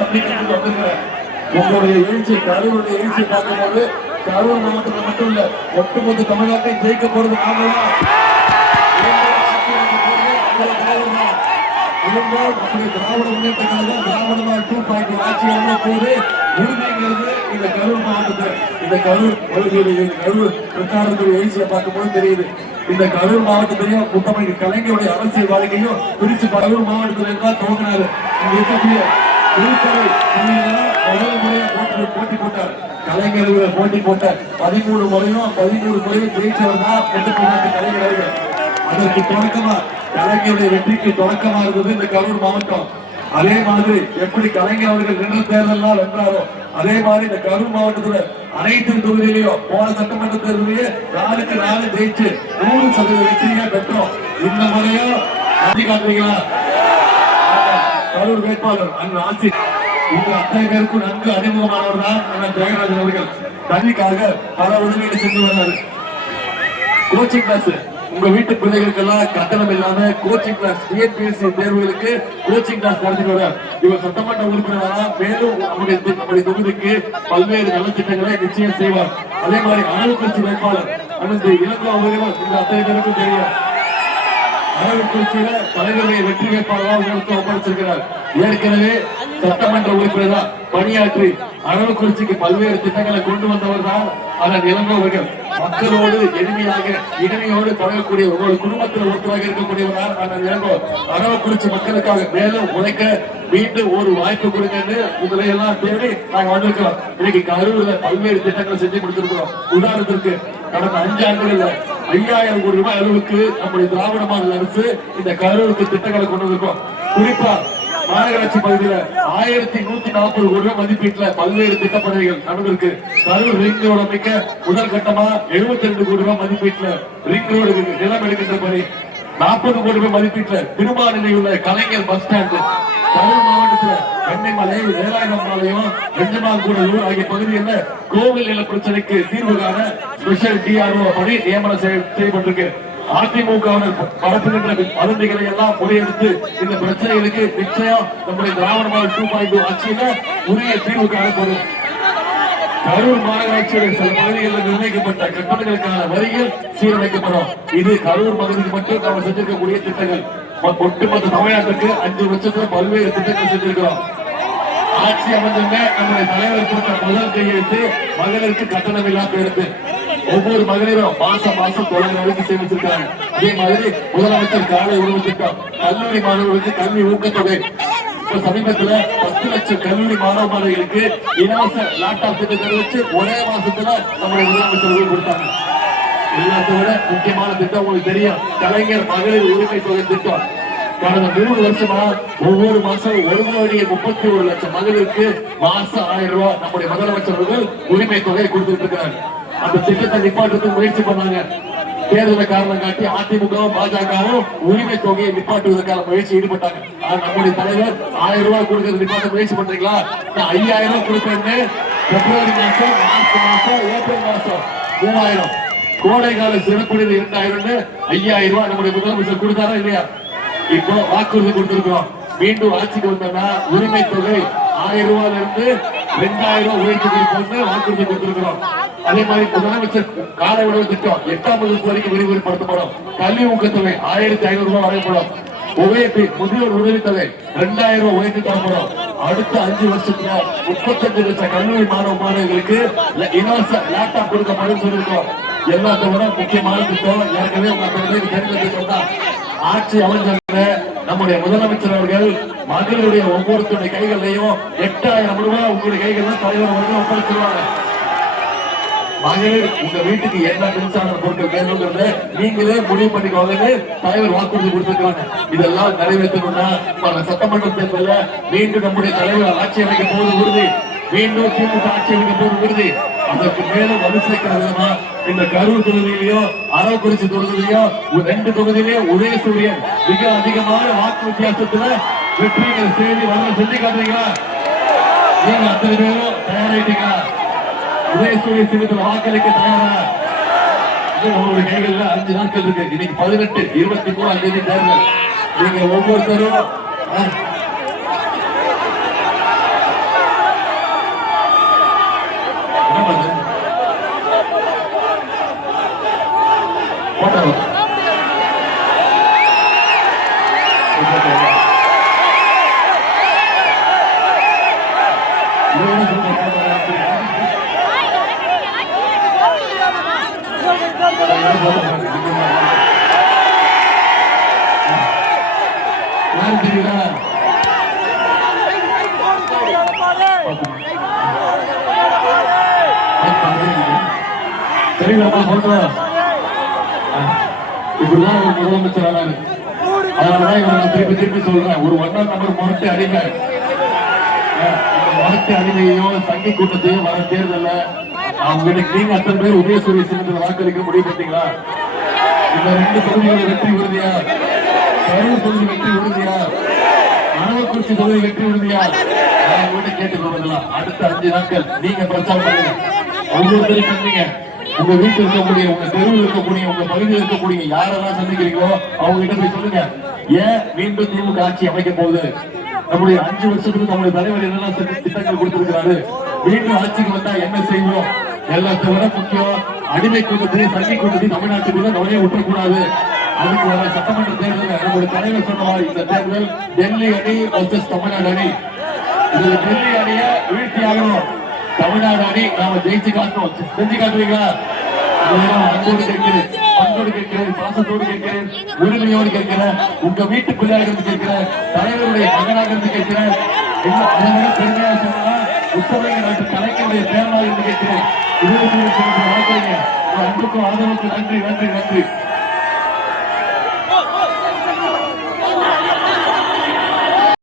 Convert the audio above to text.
சந்திக்கிறதுக்கு வந்திருக்கிறேன். உங்களுடைய எழுச்சி, கரூருடைய எழுச்சி பார்க்கும்போது கரூர் மாவட்டத்தில் மட்டும் இல்ல, ஒட்டுமொத்த தமிழ்நாட்டை ஜெயிக்க போறது நாமதான். நம்முடைய திராவிட முன்னேற்ற கழகம் திராவிடமா 2.0 ஆட்சி போது உறுதிங்கிறது இந்த கரூர் மாவட்டத்தில். இந்த கரூர் கரூர் பிரச்சாரத்துடைய எழுச்சியை பார்க்கும்போது தெரியுது. இந்த கரூர் மாவட்டத்திலையும் முத்தமிழ் கலைஞருடைய அரசியல் வாழ்க்கையும் பிரிச்சு கரூர் மாவட்டத்தில் இருந்தால் துவங்கினாரு. இங்க இருக்கக்கூடிய முதல் முறையா போட்டி போட்டார். கலைஞர்கள் போட்டி போட்ட 13 முறையும் 13 முறையும் ஜெயிச்சவர் தான் கலைஞர்கள். அதற்கு தொடக்கமா கலைஞருடைய வெற்றிக்கு தொடக்கமா இருந்தது இந்த கரூர் மாவட்டம். அதே மாதிரி எப்படி கலைஞர் அவர்கள் நின்ற தேர்தல் வென்றாரோ அதே மாதிரி இந்த கரூர் மாவட்டத்துல அனைத்து தொகுதியிலையும் போன சட்டமன்ற தேர்தலையே 4க்கு 4 ஜெயிச்சு 100% வெற்றியா பெற்றோம். இந்த முறையும் காட்டுறீங்களா? கரூர் வேட்பாளர் அங்கு ஆட்சி உங்க அத்தனை பேருக்கும் நன்கு அறிமுகமானவர் தான் ஜெயராஜன் அவர்கள். கல்விக்காக பல உதவிகளை செஞ்சு வர்றாரு. கோச்சிங் கிளாஸ் உங்க வீட்டு பிள்ளைகளுக்கெல்லாம் கட்டணம் இல்லாம கோச்சிங் கிளாஸ், டிஎன்பிஎஸ்சி தேர்வுகளுக்கு கோச்சிங் கிளாஸ் நடத்திட்டு வர்றார். இவர் சட்டமன்ற உறுப்பினராக மேலும் நம்முடைய தொகுதிக்கு பல்வேறு நலத்திட்டங்களை நிச்சயம் செய்வார். அதே மாதிரி அரவக்குறிச்சி வேட்பாளர் அனைத்து இளங்கோ அவர்களும் இந்த அத்தனை பேருக்கும் தெரியும். அரவக்குறிச்சியில தலைவருடைய வெற்றி வேட்பாளராக உங்களுக்கு ஒப்படைச்சிருக்கிறார். ஏற்கனவே சட்டமன்ற உறுப்பினராக பணியாற்றி அரவக்குறிச்சிக்கு பல்வேறு திட்டங்களை கொண்டு வந்தவர் தான் அதன் இளங்கோவர்கள். மக்களோடு இனிமையோடு பழகக்கூடிய உங்களோட குடும்பத்தில் ஒருத்தராக இருக்கக்கூடியவரால் அதன் இளங்கோ அரவக்குறிச்சி மக்களுக்காக மேலும் உழைக்க மீண்டும் ஒரு வாய்ப்பு கொடுங்கன்னு உங்களை எல்லாம் தேடி நாங்க வந்திருக்கிறோம். இன்னைக்கு கரூர்ல பல்வேறு திட்டங்களை செஞ்சு கொடுத்திருக்கிறோம். உதாரணத்திற்கு கடந்த 5 ஆண்டுகள்ல 5000 கோடி ரூபாய் அளவுக்கு நம்முடைய திராவிட மாடல் அரசு இந்த கரூருக்கு திட்டங்களை கொண்டு வந்திருக்கோம். குறிப்பா மாநகராட்சி பகுதியில 1140 கோடி ரூபாய் மதிப்பீட்டுல பல்வேறு திட்டப்பணிகள் நடந்திருக்கு. கரூர் ரிங் ரோடு அமைக்க முதல் கட்டமா 72 கோடி ரூபாய் மதிப்பீட்டுல ரிங் ரோடு நிலம் எடுக்கின்ற பணி, 40 கோடி ரூபாய் மதிப்பீட்டுல திருமாநிலையில் உள்ள கலைஞர் பஸ் ஸ்டாண்ட், கரூர் மாவட்டத்துல வெண்ணைமலை, வேலாயுதம்பாளையம், வெஞ்சமாங்கூடலூர் ஆகிய பகுதிகளில் கோவில் நில பிரச்சனைக்கு தீர்வு காண ஸ்பெஷல் டிஆர்ஓ பணி நியமனம் செய்யப்பட்டிருக்கு. அதிமுக பரப்புகின்ற வதந்திகளை எல்லாம் முறையெடுத்து இந்த பிரச்சனைகளுக்கு நிச்சயம் நம்முடைய திராவிட மாடல் 2.0 ஆட்சியில உரிய தீர்வு காணப்படும். கரூர் மாநகராட்சியுடைய சில பகுதிகளில் நிர்ணயிக்கப்பட்ட கட்டணங்களுக்கான வரிகள் சீரமைக்கப்படும். இது கரூர் பகுதிக்கு மட்டும் நாம் செஞ்சிருக்கக்கூடிய திட்டங்கள். ஒட்டுமொத்த தமிழ்நாட்டுக்கு 5 லட்சத்துல பல்வேறு திட்டங்கள் செஞ்சிருக்கிறோம். ஆட்சி அமைந்தவங்க நம்முடைய தலைவர் கொடுத்த முதல் கையெழுத்து மகளிருக்கு கட்டணம் இல்லாம இருக்கு. ஒவ்வொரு மகளிரும் மாசம் 900 சேமிச்சிருக்காங்க. அதே மாதிரி முதலமைச்சர் காலை உணவு திட்டம், கல்லூரி மாணவர்களுக்கு கல்வி ஊக்கத்தொகை, சமீபத்துல 10 லட்சம் கல்லூரி மாணவ மாணவிகளுக்கு இலவச லேப்டாப் திட்டத்தை வச்சு ஒரே மாசத்துல நம்முடைய முதலமைச்சர்கள் கொடுத்தாங்க. எல்லாத்தையும் விட முக்கியமான திட்டம் உங்களுக்கு தெரியும், கலைஞர் மகளிர் உரிமை தொகை திட்டம். கடந்த 3 வருஷமா ஒவ்வொரு மாசம் 1,31 லட்சம் மகளிருக்கு மாசம் 1000 ரூபாய் நம்முடைய முதலமைச்சர்கள் உரிமை தொகையை கொடுத்துட்டு இருக்கிறாங்க. அந்த திட்டத்தை நிப்பாட்டுறதுக்கு முயற்சி பண்ணாங்க. தேர்தலை காரணம் காட்டி அதிமுகவும் பாஜகவும் உரிமை தொகையை நிப்பாட்டுவதற்கான முயற்சி ஈடுபட்டாங்க. நம்முடைய தலைவர் 1000 ரூபாய் கொடுக்கறது நிப்பாட்ட முயற்சி பண்றீங்களா? 5000 ரூபாய் கொடுப்பேன்னு பிப்ரவரி மாசம், மார்ச் மாசம், ஏப்ரல் மாசம் 3000, கோடை கால சிறப்புடைய 2000, 5000 ரூபாய் நம்முடைய முதலமைச்சர் கொடுத்தாரா இல்லையா? இப்போ வாக்குறுதி கொடுத்திருக்கிறோம். மீண்டும் ஆட்சிக்கு வந்தோம்னா உரிமை தொகை 1000 ரூபாயில இருந்து 2000 ரூபாய் உயர்த்தி கொடுப்போம்னு வாக்குறுதி கொடுத்திருக்கிறோம். அதே மாதிரி முதலமைச்சர் கால உணவு திட்டம் 8ஆம் வகுப்பு வரைக்கும் விரிவுபடுத்தப்படும். கல்வி ஊக்கத்தொகை 1500 ரூபாய் வழங்கப்படும். உதவி முதியோர் உதவித்தொகை 2000 ரூபாய் உயர்த்தி தரப்படும். அடுத்த 5 வருஷத்துல 35 லட்சம் கல்லூரி மாணவ மாணவர்களுக்கு இலவச லேப்டாப் கொடுக்கப்படும் சொல்லியிருக்கோம். எல்லாத்தை விட முக்கியமான திட்டம் ஏற்கனவே உங்க தெரிந்த திட்டம் தான். ஆட்சி அமைச்சர் நம்முடைய முதலமைச்சர் அவர்கள் மகளிருடைய ஒவ்வொருத்தருடைய கைகளையும் 8000 ரூபாய் உங்களுடைய கைகள் தலைவர் அவர்கள் ஒப்படைச்சிருவாங்க. மகளிர் உங்க வீட்டுக்கு என்ன மின்சார பொருட்கள் வேணுங்கிறத நீங்களே முடிவு பண்ணிக்கோங்கன்னு தலைவர் வாக்குறுதி கொடுத்திருக்காங்க. இதெல்லாம் நிறைவேற்றணும்னா சட்டமன்ற தேர்தலில் மீண்டும் நம்முடைய தலைவர் ஆட்சி அமைக்க போது உறுதி, மீண்டும் திமுக ஆட்சி அமைக்க போது உறுதி. அதற்கு மேலும் வலுசேர்க்கிற விதமா இந்த கரூர் தொகுதியிலேயோ அரவக்குறிச்சி தொகுதியிலேயோ 2 தொகுதியிலேயே உதயசூரியன் மிக அதிகமான வாக்கு வித்தியாசத்துல வெற்றிகள் செய்தி வர செஞ்சு காட்டுறீங்களா? நீங்க அத்தனை பேரும் தயாராயிட்டீங்களா? உதயசூரிய சின்னத்தில் வாக்களிக்க தயாரா? உங்களுடைய கைகள்ல 5 நாட்கள் இருக்கு. இன்னைக்கு 18, 23ஆம் தேதி தேர்தல். நீங்க ஒவ்வொருத்தரும் யாரு தெரியல தெரியலமா சொல்றேன். இப்படிதான் ஒரு முதலமைச்சர் ஆனாரு. அதனாலதான் இவங்க திருப்பி திருப்பி சொல்றேன், ஒரு 1ஆம் நம்பர் முரட்டு அடிமை. முரட்டு அடிமையோ சங்கி கூட்டத்தையும் வர தேர்தல்ல அவங்களுக்கு நீங்க அத்தனை பேர் உதயசூரிய சின்னத்தில் வாக்களிக்க முடிவு பண்ணீங்களா? இந்த 2 தொகுதிகளை வெற்றி உறுதியா? கரூர் தொகுதி வெற்றி உறுதியா? அரவக்குறிச்சி தொகுதி வெற்றி உறுதியா? உங்ககிட்ட கேட்டு போவதெல்லாம் அடுத்த 5 நாட்கள் நீங்க பிரச்சாரம் பண்ணுங்க. ஒவ்வொருத்தரும் சொன்னீங்க, உங்க வீட்டில் இருக்கக்கூடிய, உங்க தெருவில் இருக்கக்கூடிய, உங்க பகுதியில் இருக்கக்கூடிய யாரெல்லாம் சந்திக்கிறீங்களோ அவங்க கிட்ட போய் சொல்லுங்க, ஏன் மீண்டும் திமுக ஆட்சி அமைக்க போகுது, நம்முடைய 5 வருஷத்துக்கு நம்முடைய தலைவர் என்னெல்லாம் திட்டங்கள் கொடுத்திருக்கிறாரு, மீண்டும் ஆட்சிக்கு வந்தா என்ன செய்வோம், எல்லாத்தை விட முக்கியம் அடிமை கூட்டத்தையும் சங்கி கூட்டத்தையும் தமிழ்நாட்டுக்குள்ள நுழைய விட்டக்கூடாது. அதுக்கு வர சட்டமன்ற தேர்தல் நம்முடைய தலைவர் சொன்னவாறு இந்த தேர்தல் டெல்லி அணி வர்சஸ் தமிழ்நாடு அணி. இதுல டெல்லி அணிய வீழ்த்தி ஆகணும், தமிழ்நாடு அணி நாம ஜெயிச்சு காட்டணும். செஞ்சு காட்டுவீங்களா? அன்போடு கேட்கிறேன், அன்போடு கேட்கிறேன், பாசத்தோடு கேட்கிறேன், உரிமையோடு கேட்கிறேன், உங்க வீட்டு பிள்ளையாக இருந்து கேட்கிறேன், தலைவருடைய மகனாக இருந்து கேட்கிறேன், பெருமையா சொன்னா உத்தரவு நாட்டு கலைஞருடைய பேரனாக இருந்து கேட்கிறேன். 20 அன்புக்கும் ஆதரவுக்கு நன்றி நன்றி நன்றி.